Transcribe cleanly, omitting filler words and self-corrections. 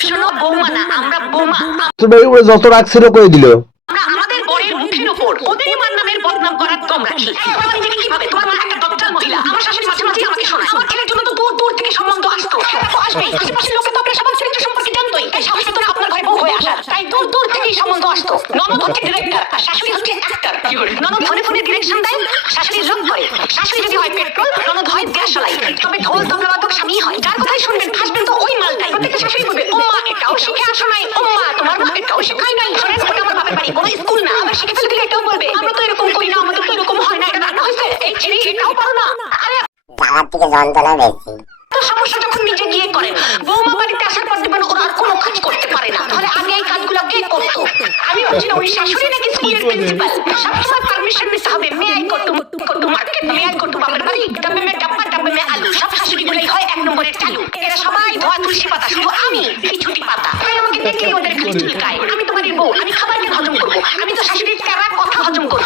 শোনো বৌমা না, আমরা বোমা। তুমি যত রাগ ছিল করে দিল। আমরা আমাদের বরের মুখের উপর ওদেরই মার নামের বদনাম করার কম রাখি। আমার বাড়ি থেকে কিভাবে? তোমার মা একটা দজ্জাল মহিলা। আমার শাশুড়ি মাঝে মাঝে আমাকে শোনায়। আমার ছেলের জন্য তো দূর দূর থেকে সম্বন্ধ আসতো। তো আসবেই, আশেপাশের লোকে তো আপনার সবার চরিত্র সম্পর্কে জানতোই। তাই সাহস হতো না আপনার ঘরে বউ হয়ে আসার। তাই দূর দূর থেকেই সম্বন্ধ আসতো। ননদ হচ্ছে ডিরেক্টর আর শাশুড়ি হচ্ছে অ্যাক্টর। ননদ ফোনে ফোনে ডিরেকশন দেয়, শাশুড়ি যোগ করে। শাশুড়ি যদি হয় পেট্রোল, ননদ হয় দেশলাই। তবে ঢোল তবলা বাদক স্বামী হয়। যার কথাই শুনবেন ফাঁসবেন তো ওই মালটাই। প্রত্যেকটা শাশুড়ি বলবে, ও মা এটাও শিখে আসো নাই, ও মা তোমার মা এটাও শেখায় নাই। শোনেন, ওটা আমার বাপের বাড়ি, কোনো স্কুল না। আবার শিখে ফেলে দিলে এটাও বলবে, আমরা তো এরকম করি না, আমাদের তো এরকম হয় না, এটা রান্না হয়েছে, এই ছেলে এটাও পারো না। আরে আমার থেকে যন্ত্রণা বেশি। তো সমস্যা যখন নিজে গিয়ে করেন, বৌমা বাড়িতে আসার পর দেখবেন ওরা আর কোনো কাজ করতে পারে না। তাহলে আগে এই কাজগুলো কে করতো? আমি বলছি না ওই শাশুড়ি নাকি স্কুলের প্রিন্সিপাল। সবসময় পারমিশন নিতে হবে। মে আই করতো মার্কেট, মে আই করতো বাপের বাড়ি, ডাব্বে মে ডাব্বা, ডাব্বে মে আলু। সব শাশুড়িগুলোই হয় এক নম্বরের চালু। এরা সবাই ধোয়া তুলসী পাতা, শুধু আমি ছুটি পাতা। তাই আমাকে দেখলেই ওদের খালি চুলকায়। আমি তোমার বউ, আমি খাবার নিয়ে হজম করবো। আমি তো শাশুড়ির তেরা কথা হজম করবো।